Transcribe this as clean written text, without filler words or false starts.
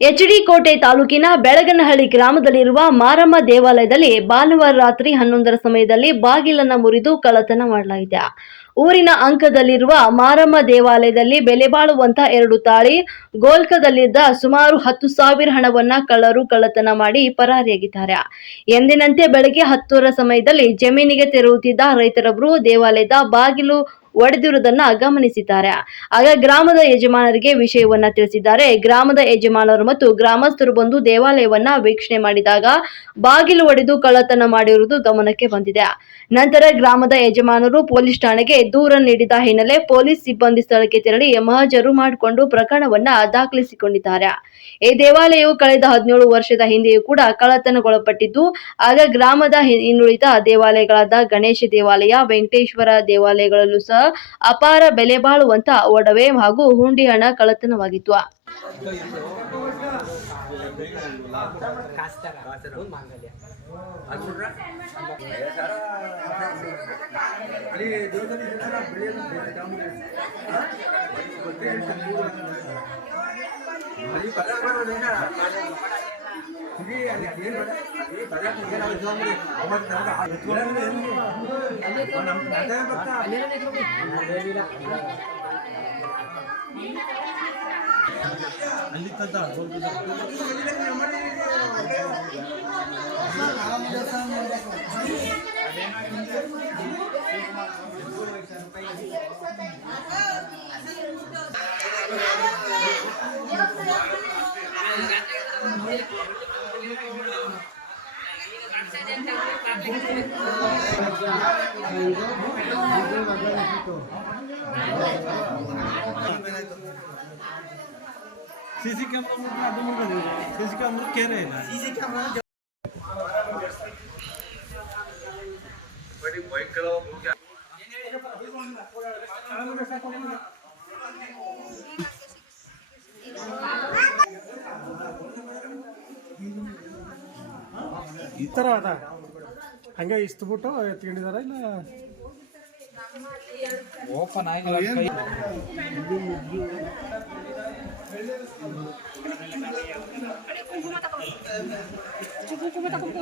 HD ಕೋಟೆ ತಾಲೂಕಿನ ಬೆಳಗನಹಳ್ಳಿ ಗ್ರಾಮದಲ್ಲಿರುವ ಮಾರಮ್ಮ ದೇವಾಲಯದಲ್ಲಿ ಭಾನುವಾರ ರಾತ್ರಿ 11ರ ಸಮಯದಲ್ಲಿ ಬಾಗಿಲನ್ನು ಮುರಿದು ಕಳ್ಳತನ ಮಾಡಲಾಗಿದೆ. ಊರಿನ ಅಂಕದಲ್ಲಿರುವ ಮಾರಮ್ಮ ದೇವಾಲಯದಲ್ಲಿ ಬೆಲೆ ಬಾಳುವಂತಹ 2 ತಾಳಿ ಗೋಲ್ಕದಲ್ಲಿದ್ದ ಸುಮಾರು 10,000 ಹಣವನ್ನ ಕಳ್ಳರು ಕಳ್ಳತನ ಮಾಡಿ ಪರಾರಿಯಾಗಿದ್ದಾರೆ. ಎಂದಿನಂತೆ ಬೆಳಗ್ಗೆ 10ರ ಸಮಯದಲ್ಲಿ ಜಮೀನಿಗೆ ತೆರಳುತ್ತಿದ್ದ ರೈತರೊಬ್ಬರು ದೇವಾಲಯದ ಬಾಗಿಲು ಒಡೆದಿರುವುದನ್ನು ಗಮನಿಸಿದ್ದಾರೆ. ಆಗ ಗ್ರಾಮದ ಯಜಮಾನರಿಗೆ ವಿಷಯವನ್ನ ತಿಳಿಸಿದ್ದಾರೆ. ಗ್ರಾಮದ ಯಜಮಾನರು ಮತ್ತು ಗ್ರಾಮಸ್ಥರು ಬಂದು ದೇವಾಲಯವನ್ನ ವೀಕ್ಷಣೆ ಮಾಡಿದಾಗ ಬಾಗಿಲು ಒಡೆದು ಕಳ್ಳತನ ಮಾಡಿರುವುದು ಗಮನಕ್ಕೆ ಬಂದಿದೆ. ನಂತರ ಗ್ರಾಮದ ಯಜಮಾನರು ಪೊಲೀಸ್ ಠಾಣೆಗೆ ದೂರ ನೀಡಿದ ಹಿನ್ನೆಲೆ ಪೊಲೀಸ್ ಸಿಬ್ಬಂದಿ ಸ್ಥಳಕ್ಕೆ ತೆರಳಿ ಮಹಜರು ಮಾಡಿಕೊಂಡು ಪ್ರಕರಣವನ್ನ ದಾಖಲಿಸಿಕೊಂಡಿದ್ದಾರೆ. ಈ ದೇವಾಲಯವು ಕಳೆದ 17 ವರ್ಷದ ಹಿಂದೆಯೂ ಕೂಡ ಕಳ್ಳತನಗೊಳಪಟ್ಟಿದ್ದು, ಆಗ ಗ್ರಾಮದ ಇನ್ನುಳಿದ ದೇವಾಲಯಗಳಾದ ಗಣೇಶ ದೇವಾಲಯ, ವೆಂಕಟೇಶ್ವರ ದೇವಾಲಯಗಳಲ್ಲೂ ಸಹ ಅಪಾರ ಬೆಲೆ ಬಾಳುವಂತಹ ಒಡವೆ ಹಾಗೂ ಹುಂಡಿ ಹಣ ಕಳ್ಳತನವಾಗಿತ್ತು. सीसी कैमरा कह रहे हैं सीसी कैमरा बड़ी भयंकर ಈ ತರ ಅದ ಹಂಗೆ ಇಷ್ಟಬಿಟ್ಟು ಎತ್ಕೊಂಡಿದಾರ ಇಲ್ಲ ಓಪನ್ ಆಗಿಲ್ಲ ಕೈ ಕುಂಕುಮ ತಗೊಂಡು